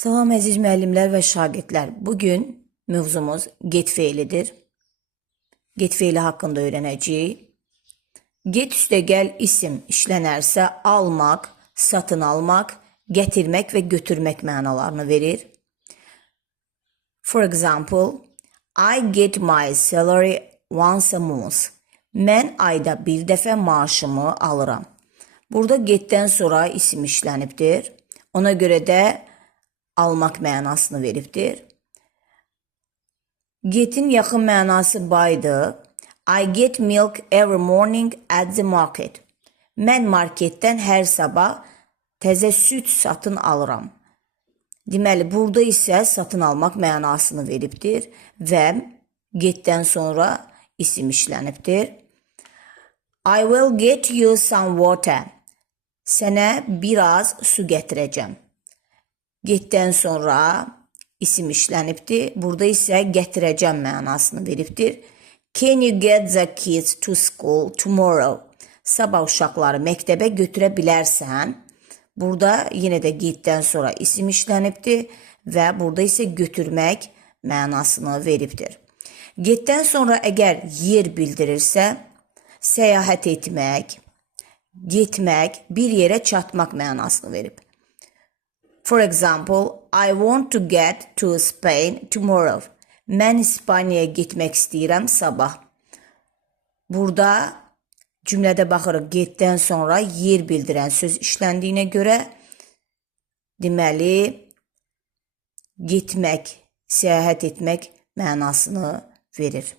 Salam əziz müəllimlər və şagirdlər. Bugün mövzumuz get feilidir. Get feili haqqında öyrənəcəyik. Get üstəgəl isim işlənərsə almaq, satın almaq, gətirmək və götürmək mənalarını verir. For example, I get my salary once a month. Mən ayda bir dəfə maaşımı alıram. Burada getdən sonra isim işlənibdir. Ona görə də almaq mənasını veribdir. Get'in yaxın mənası baydır. I get milk every morning at the market. Mən marketdən hər sabah təzə süd satın alıram. Deməli, burada isə satın almaq mənasını veribdir və getdən sonra isim işlənibdir. I will get you some water. Sənə biraz su gətirəcəm. Getdən sonra isim işlənibdir. Burada isə gətirəcəm mənasını veribdir. Can you get the kids to school tomorrow? Sabah uşaqları məktəbə götürə bilərsən. Burada yenə də getdən sonra isim işlənibdir və burada isə götürmək mənasını veribdir. Getdən sonra əgər yer bildirirsə, səyahət etmək, getmək, bir yerə çatmaq mənasını verib. For example, I want to get to Spain tomorrow. Mən İspaniyaya getmək istəyirəm sabah. Burada cümlədə baxırıq, getdən sonra yer bildirən söz işləndiyinə görə, deməli, getmək, səyahət etmək mənasını verir.